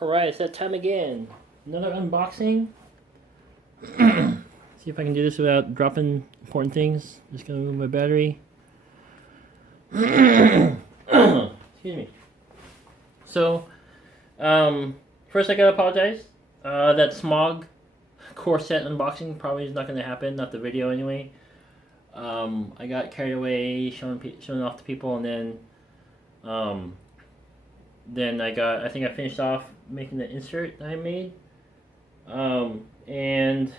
Alright, it's that time again. Another unboxing. See if I can do this without dropping important things. Just gonna move my battery. Excuse me. So, first I gotta apologize. That smog core set unboxing probably is not gonna happen, not the video anyway. I got carried away showing off to people, and then I think I finished off making the insert that I made, and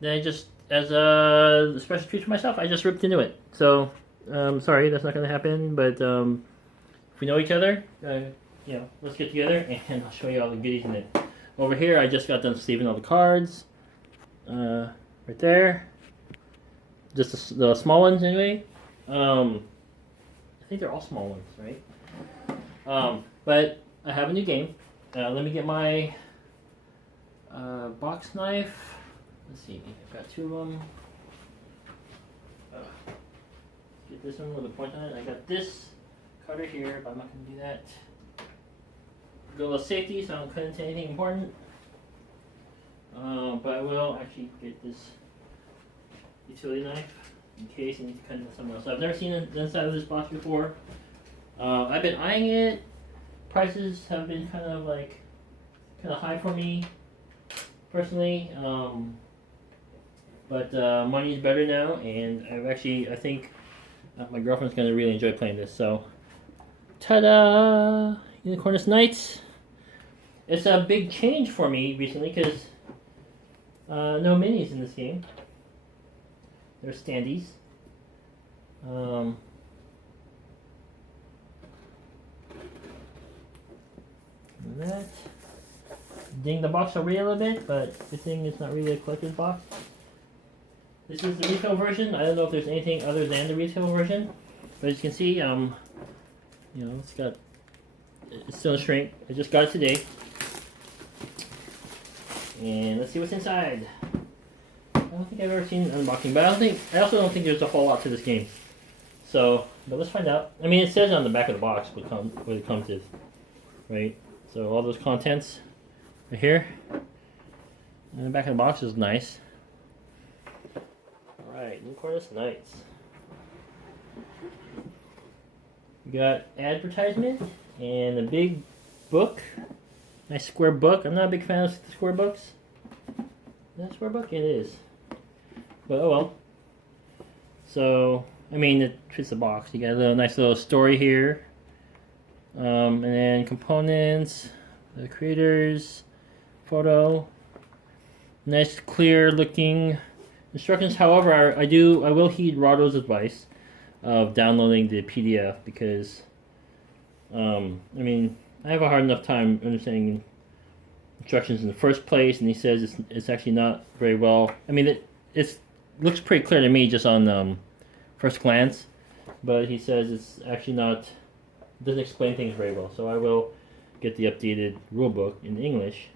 then I just, as a special treat for myself, I just ripped into it. So, sorry, that's not going to happen, but if we know each other, let's get together and I'll show you all the goodies in it. Over here, I just got done sleeving all the cards, right there, just the small ones anyway. I think they're all small ones, right? But I have a new game. Let me get my box knife. Let's see, I've got two of them. Get this one with a point on it. I got this cutter here, but I'm not going to do that. Go a little safety so I don't cut into anything important. But I will actually get this utility knife in case I need to cut into somewhere else. I've never seen the inside of this box before. I've been eyeing it. Prices have been kind of high for me personally, but money is better now, and I think my girlfriend's going to really enjoy playing this. So, ta-da! Unicornus Knights. It's a big change for me recently because no minis in this game. They're standees. That. Ding the box already a little bit, but good thing it's not really a collector's box. This is the retail version. I don't know if there's anything other than the retail version, but as you can see, it's still a shrink. I just got it today, and let's see what's inside. I don't think I've ever seen an unboxing, but I also don't think there's a whole lot to this game. So, but let's find out. I mean, it says on the back of the box what it comes with, right? So all those contents right here. And the back of the box is nice. Alright, Unicornus Knights. We got advertisement and a big book. Nice square book. I'm not a big fan of square books. Is that a square book? It is. But oh well. So, I mean, it fits the box. You got a nice little story here. And then components, the creators, photo, nice clear looking instructions. However, I will heed Rado's advice of downloading the PDF because, I mean, I have a hard enough time understanding instructions in the first place, and he says it's actually not very well. I mean, it looks pretty clear to me just on first glance, but he says it's actually not. Doesn't explain things very well, so I will get the updated rulebook in English.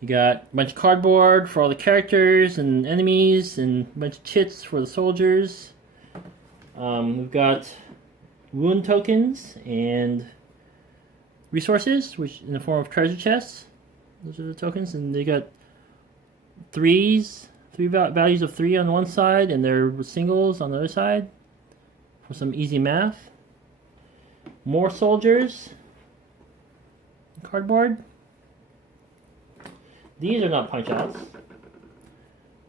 You got a bunch of cardboard for all the characters and enemies, and a bunch of chits for the soldiers. We've got wound tokens and resources, which in the form of treasure chests. Those are the tokens, and they got three values of 3 on one side, and they're singles on the other side for some easy math. More soldiers. Cardboard. These are not punch outs.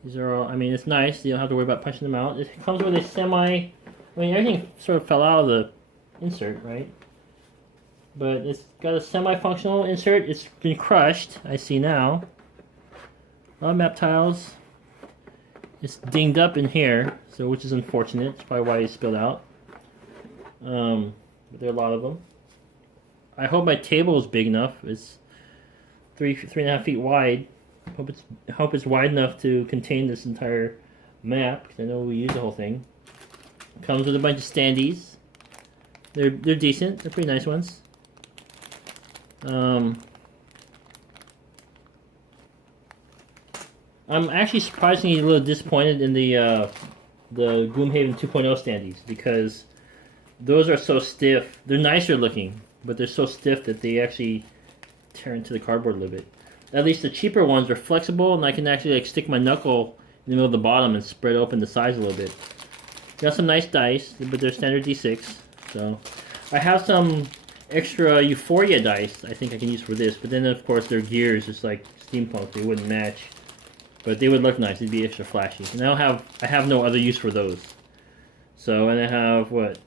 These are all, I mean, it's nice. You don't have to worry about punching them out. It comes with a I mean, everything sort of fell out of the insert, right? But it's got a semi-functional insert. It's been crushed, I see now. A lot of map tiles. It's dinged up in here, so which is unfortunate. It's probably why it spilled out. But there are a lot of them. I hope my table is big enough. It's 3.5 feet wide. I hope it's wide enough to contain this entire map, because I know we use the whole thing. Comes with a bunch of standees. They're decent. They're pretty nice ones. I'm actually surprisingly a little disappointed in the Gloomhaven 2.0 standees, because those are so stiff. They're nicer looking, but they're so stiff that they actually tear into the cardboard a little bit. At least the cheaper ones are flexible, and I can actually like stick my knuckle in the middle of the bottom and spread open the sides a little bit. Got some nice dice, but they're standard D6. So I have some extra Euphoria dice I think I can use for this, but then of course their gear is just like steampunk. They wouldn't match, but they would look nice. They'd be extra flashy. And I have no other use for those. So, and I have what?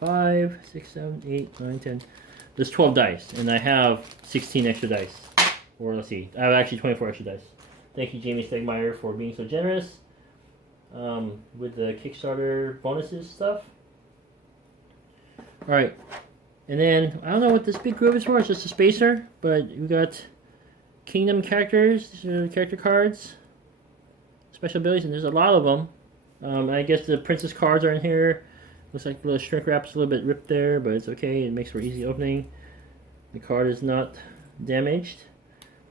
5, 6, 7, 8, 9, 10. There's 12 dice, and I have 16 extra dice. Or let's see, I have actually 24 extra dice. Thank you, Jamie Stegmeyer, for being so generous with the Kickstarter bonuses stuff. Alright, and then, I don't know what this big group is for, it's just a spacer, but we got Kingdom characters, character cards, special abilities, and there's a lot of them. I guess the princess cards are in here. Looks like the little shrink wrap's a little bit ripped there, but it's okay. It makes for easy opening. The card is not damaged.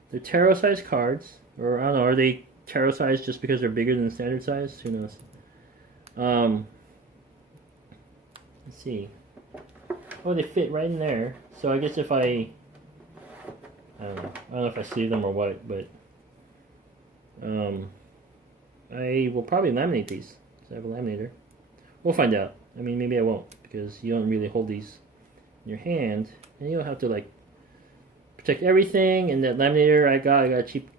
They're tarot size cards, or I don't know, are they tarot size just because they're bigger than the standard size? Who knows? Let's see. Oh, they fit right in there. So I guess if I don't know if I sleeve them or what, but I will probably laminate these. So I have a laminator. We'll find out. I mean, maybe I won't, because you don't really hold these in your hand, and you'll have to like protect everything. And that laminator I got a cheap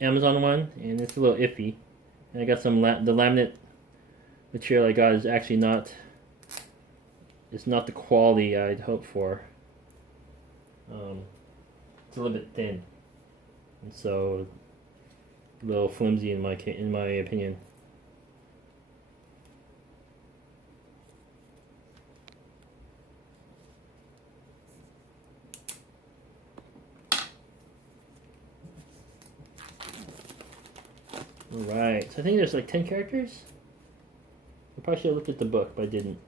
Amazon one, and it's a little iffy. And I got some the laminate material I got is actually not. It's not the quality I'd hoped for. It's a little bit thin, and so a little flimsy in my opinion. Alright, so I think there's like 10 characters. I probably should have looked at the book, but I didn't.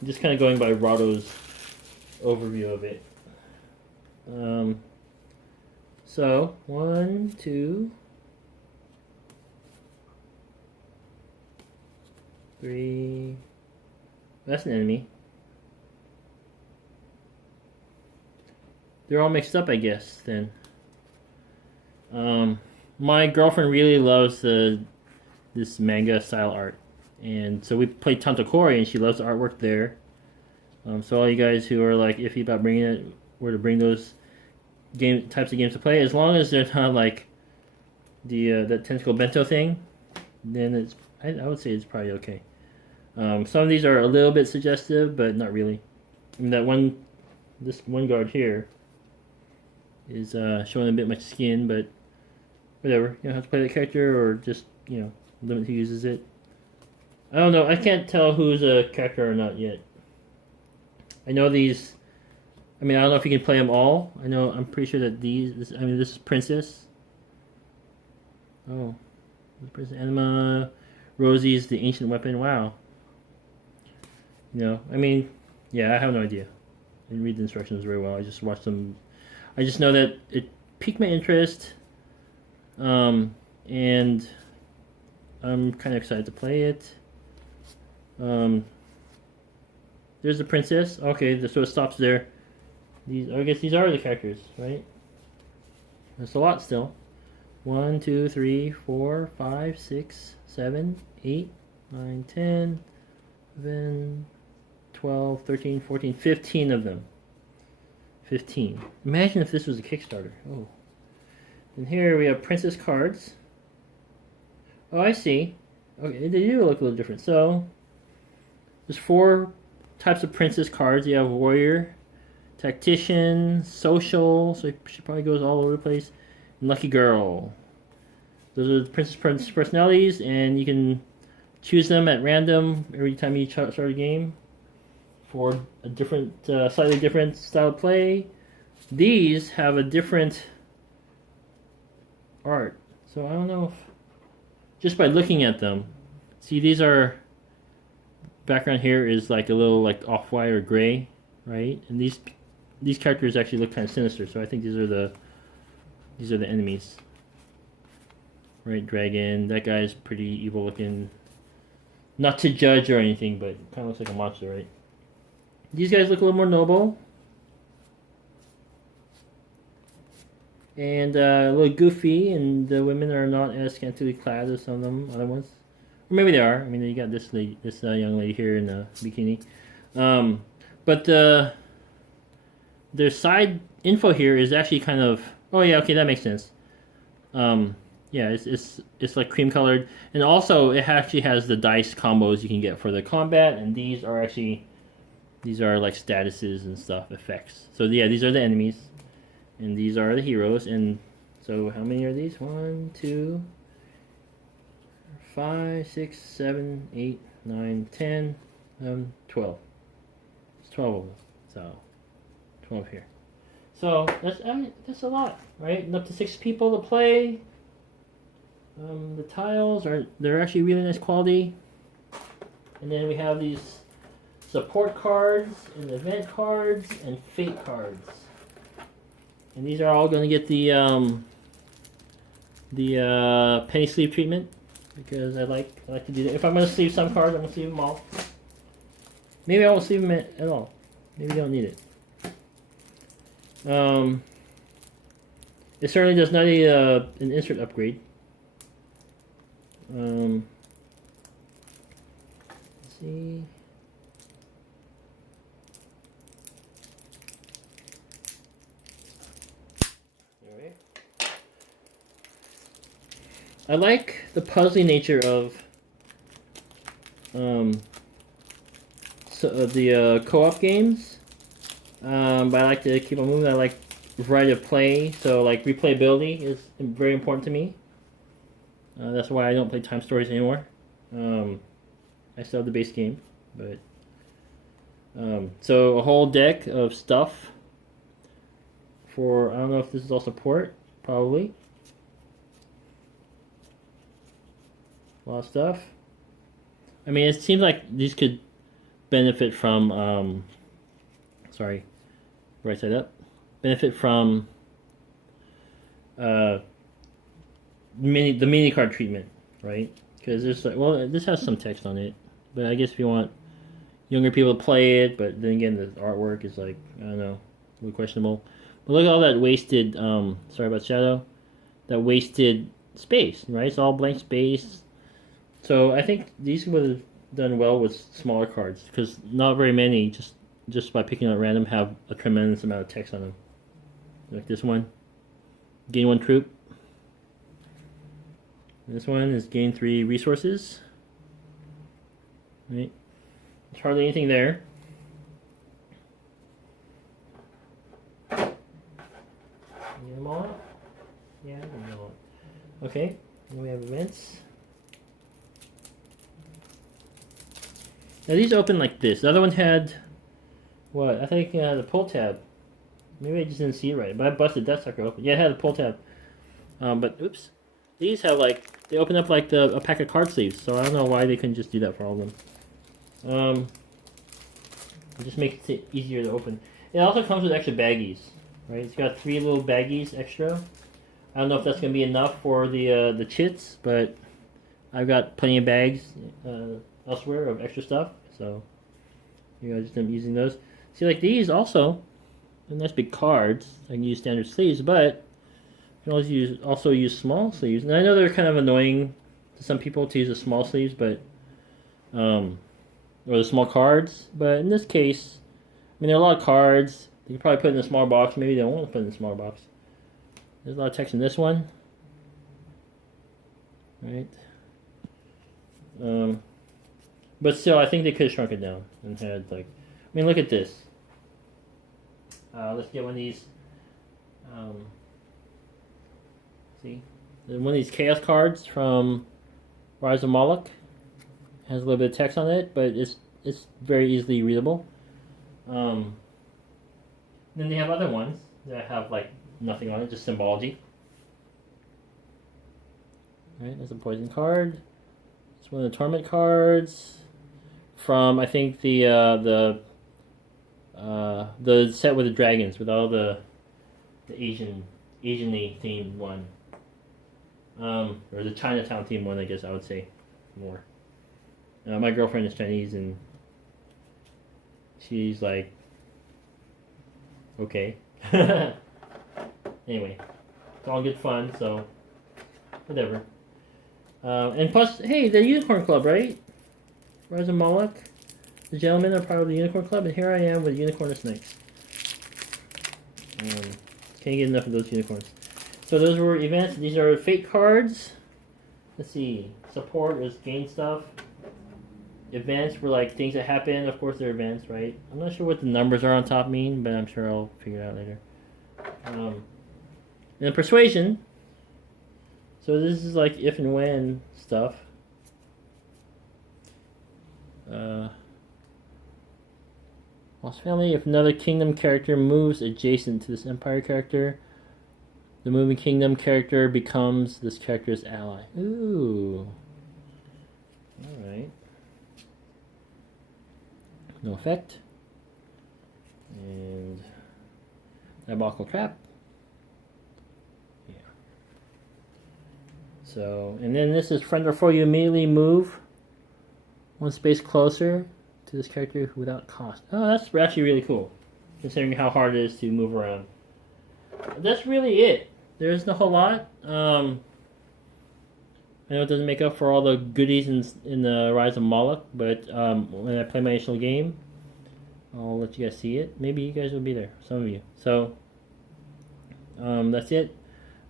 I'm just kind of going by Rahdo's overview of it. So, 1, 2, 3. That's an enemy. They're all mixed up, I guess, then. My girlfriend really loves this manga style art, and so we played Tantakori, and she loves the artwork there. So all you guys who are like iffy about bringing it, where to bring those types of games to play, as long as they're not like the that tentacle bento thing, then it's I would say it's probably okay. Some of these are a little bit suggestive, but not really. I mean, this one guard here is showing a bit much skin, but whatever. You don't have to play that character, or just, limit who uses it. I don't know. I can't tell who's a character or not yet. I know these. I mean, I don't know if you can play them all. I'm pretty sure that this is Princess. Oh. Princess Anima. Rosie's the ancient weapon. Wow. I mean, yeah, I have no idea. I didn't read the instructions very well. I just watched them. I just know that it piqued my interest. And I'm kind of excited to play it. There's the princess. Okay, so it stops there. I guess these are the characters, right? That's a lot still. 1, 2, 3, 4, 5, 6, 7, 8, 9, 10, 11, 12, 13, 14, 15 of them. 15. Imagine if this was a Kickstarter. Oh. And here we have princess cards. Oh, I see. Okay, they do look a little different. So, there's 4 types of princess cards. You have warrior, tactician, social, so she probably goes all over the place, and lucky girl. Those are the princess personalities, and you can choose them at random every time you start a game for a different, slightly different style of play. These have a different art, so I don't know if just by looking at them. See, these are background here is like a little like off-white or gray, right? And these characters actually look kind of sinister, so I think these are the enemies, right? Dragon. That guy's pretty evil looking. Not to judge or anything, but kind of looks like a monster, right? These guys look a little more noble. And a little goofy, and the women are not as scantily clad as some of them other ones. Or maybe they are. I mean, you got this lady, this young lady here in a bikini. But their side info here is actually kind of... Oh yeah, okay, that makes sense. Yeah, it's like cream colored, and also it actually has the dice combos you can get for the combat, and these are like statuses and stuff, effects. So yeah, these are the enemies. And these are the heroes. And so how many are these? 1, 2, 5, 6, 7, 8, 9, 10, 12. It's 12 of them. So 12 here. So that's a lot, right? And up to 6 people to play. The tiles they're actually really nice quality. And then we have these support cards and event cards and fate cards. And these are all going to get the penny sleeve treatment, because I like to do that. If I'm going to sleeve some cards, I'm going to sleeve them all. Maybe I won't sleeve them at all. Maybe you don't need it. It certainly does not need an insert upgrade. Let's see. I like the puzzly nature of the co-op games, but I like to keep on moving. I like variety of play, so like replayability is very important to me. That's why I don't play time stories anymore. I still have the base game, but so a whole deck of stuff for, I don't know if this is all support, probably. A lot of stuff. I mean, it seems like these could benefit from, sorry, right side up, benefit from the mini card treatment, right? Because there's like, well, this has some text on it, but I guess if you want younger people to play it, but then again, the artwork is like, I don't know, a little questionable. But look at all that wasted, sorry about shadow, that wasted space, right? It's all blank space. So I think these would have done well with smaller cards, because not very many, just by picking out random, have a tremendous amount of text on them. Like this one, gain 1 troop. This one is gain 3 resources. Right, there's hardly anything there. Get them all out? Yeah, them all out. Okay, then we have events. Now these open like this. The other one had, what? I think it had a pull tab. Maybe I just didn't see it right, but I busted that sucker open. Yeah, it had a pull tab. But oops, these have like, they open up like a pack of card sleeves. So I don't know why they couldn't just do that for all of them. It just makes it easier to open. It also comes with extra baggies, right? It's got 3 little baggies extra. I don't know if that's gonna be enough for the chits, but I've got plenty of bags elsewhere of extra stuff, so you guys end up using those. See, like these also, they're nice big cards. I can use standard sleeves, but you can also use small sleeves. And I know they're kind of annoying to some people to use the small sleeves, but or the small cards. But in this case, I mean, there are a lot of cards. You can probably put in a smaller box. Maybe they don't want to put in a smaller box. There's a lot of text in this one. Right. But still, I think they could have shrunk it down and had like, I mean, look at this. Let's get one of these. See, one of these chaos cards from Rise of Moloch. Has a little bit of text on it, but it's very easily readable. Then they have other ones that have like nothing on it, just symbology. Alright, there's a poison card. It's one of the torment cards from, I think, the set with the dragons, with all the Asian-y themed one. Or the Chinatown themed one, I guess I would say more. My girlfriend is Chinese, and she's like, okay. Anyway, it's all good fun, so whatever. And plus, hey, the Unicorn Club, right? Rise of Moloch. The gentlemen are part of the Unicorn Club, and here I am with Unicornus Knights. Can't get enough of those unicorns. So those were events. These are fake cards. Let's see. Support is gain stuff. Events were like things that happen. Of course, they're events, right? I'm not sure what the numbers are on top mean, but I'm sure I'll figure it out later. And then persuasion. So this is like if and when stuff. Lost family. If another kingdom character moves adjacent to this empire character, the moving kingdom character becomes this character's ally. Ooh. Alright. No effect. And diabolical trap. Yeah. So, and then this is friend or foe. You immediately move one space closer to this character without cost. Oh, that's actually really cool, considering how hard it is to move around. That's really it. There's not a whole lot. I know it doesn't make up for all the goodies in the Rise of Moloch, but when I play my initial game, I'll let you guys see it. Maybe you guys will be there, some of you. So, that's it.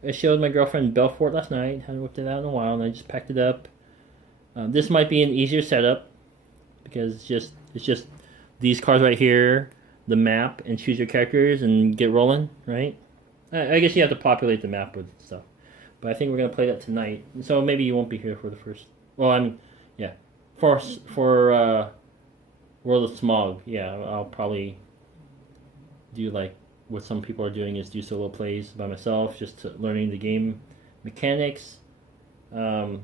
I showed my girlfriend Belfort last night. Hadn't whipped it out in a while, and I just packed it up. This might be an easier setup because it's just these cards right here, the map, and choose your characters and get rolling, right? I guess you have to populate the map with stuff. But I think we're going to play that tonight. So maybe you won't be here for the first... Well, yeah. For World of Smog, yeah, I'll probably do like what some people are doing is do solo plays by myself, just learning the game mechanics. I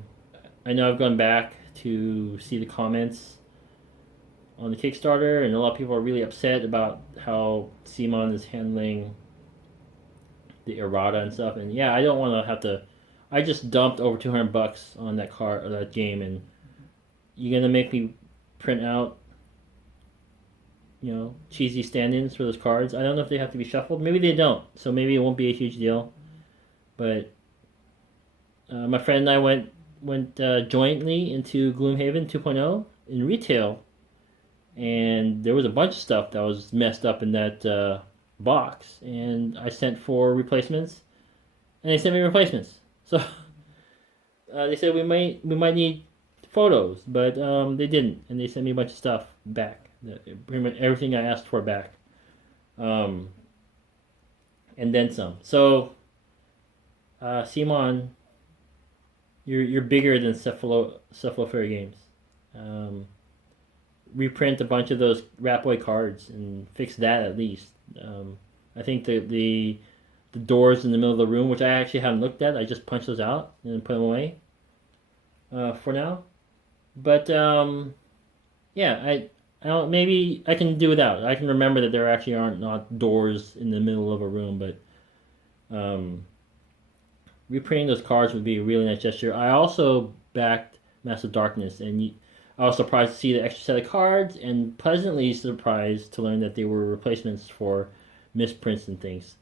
know I've gone back to see the comments on the Kickstarter, and a lot of people are really upset about how Simon is handling the errata and stuff. And yeah, I don't want to have to. I just dumped over $200 on that card or that game, and you're gonna make me print out, cheesy stand-ins for those cards. I don't know if they have to be shuffled. Maybe they don't, so maybe it won't be a huge deal. But my friend and I went jointly into Gloomhaven 2.0 in retail, and there was a bunch of stuff that was messed up in that box, and I sent for replacements, and they sent me replacements. So they said we might need photos, but they didn't, and they sent me a bunch of stuff back. Pretty much everything I asked for back, and then some. So Simon, you're bigger than Cephalofair Games. Reprint a bunch of those Rat Boy cards and fix that at least. I think the doors in the middle of the room, which I actually haven't looked at, I just punched those out and put them away for now. But yeah, I don't. Maybe I can do without. I can remember that there actually not doors in the middle of a room, but reprinting those cards would be a really nice gesture. I also backed Massive Darkness, and I was surprised to see the extra set of cards, and pleasantly surprised to learn that they were replacements for misprints and things.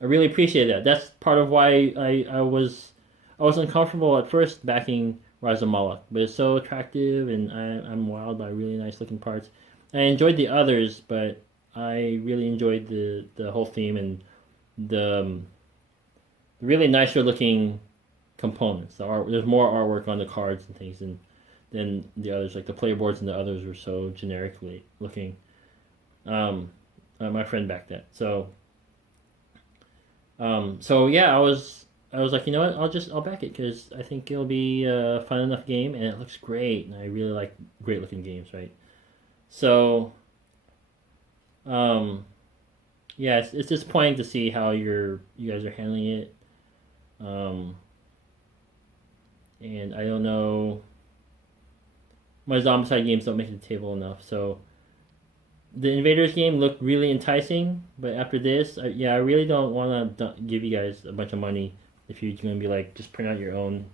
I really appreciate that. That's part of why I was uncomfortable at first backing Rise of Moloch, but it's so attractive, and I'm wowed by really nice looking parts. I enjoyed the others, but I really enjoyed the whole theme and the really nicer looking components. There's more artwork on the cards and things than the others. Like the player boards and the others were so generically looking. My friend backed that. So yeah, I was like, you know what? I'll back it because I think it'll be a fun enough game, and it looks great. And I really like great looking games, right? So, yeah, it's disappointing to see how you guys are handling it. And I don't know. My Zombicide games don't make it to the table enough, so. The Invaders game looked really enticing, but after this, I really don't want to give you guys a bunch of money if you're going to be like, just print out your own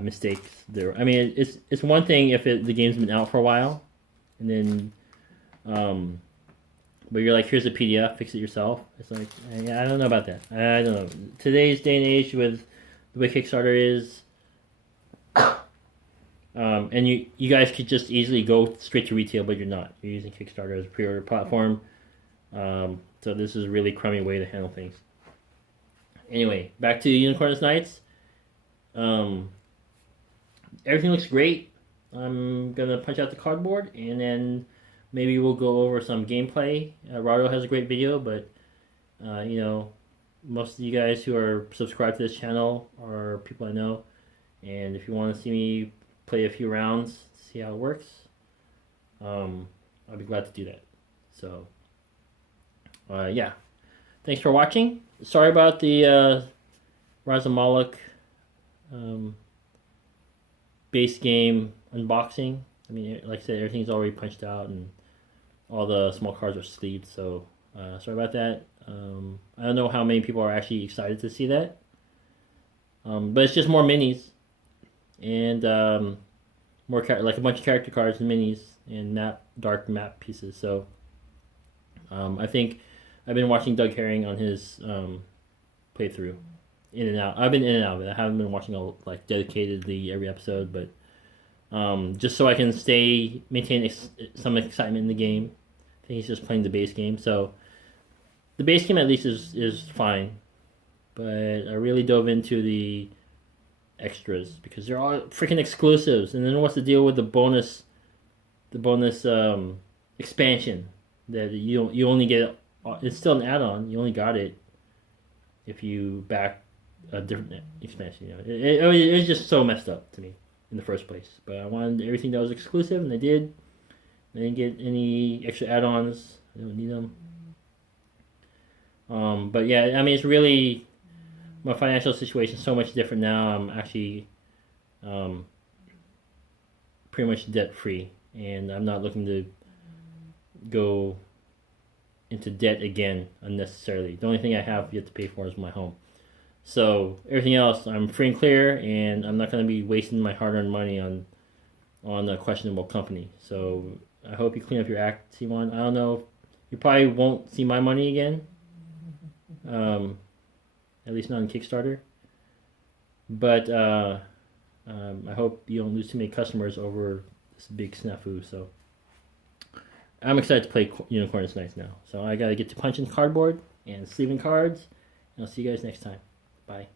mistakes. I mean, it's one thing if the game's been out for a while, and then But you're like, here's a PDF, fix it yourself. It's like, I don't know about that. I don't know. Today's day and age with the way Kickstarter is, and you guys could just easily go straight to retail, but you're not. You're using Kickstarter as a pre-order platform. So this is a really crummy way to handle things. Anyway, back to Unicornus Knights. Everything looks great. I'm gonna punch out the cardboard, and then maybe we'll go over some gameplay. Rado has a great video, but most of you guys who are subscribed to this channel are people I know, and if you want to see me play a few rounds, see how it works, I'll be glad to do that. So, yeah. Thanks for watching. Sorry about the Rise of Moloch base game unboxing. I mean, like I said, everything's already punched out and all the small cards are sleeved, so sorry about that. I don't know how many people are actually excited to see that. But it's just more minis and more like a bunch of character cards and minis and dark map pieces. So I think I've been watching Doug Herring on his playthrough, in and out. I've been in and out of it. I haven't been watching like dedicatedly every episode, but just so I can maintain some excitement in the game. I think he's just playing the base game, so the base game at least is fine. But I really dove into the extras because they're all freaking exclusives. And then what's the deal with the bonus expansion that you only get? It's still an add-on. You only got it if you back a different expansion. It was just so messed up to me in the first place. But I wanted everything that was exclusive, and they did. I didn't get any extra add-ons. I don't need them. But yeah, I mean, it's really, my financial situation is so much different now. I'm actually pretty much debt-free, and I'm not looking to go into debt again unnecessarily. The only thing I have yet to pay for is my home. So everything else, I'm free and clear, and I'm not going to be wasting my hard-earned money on a questionable company. So I hope you clean up your act, C1. I don't know. You probably won't see my money again. At least not on Kickstarter. But I hope you don't lose too many customers over this big snafu. So I'm excited to play Unicornus Knights now. So I gotta get to punching cardboard and sleeving cards. And I'll see you guys next time. Bye.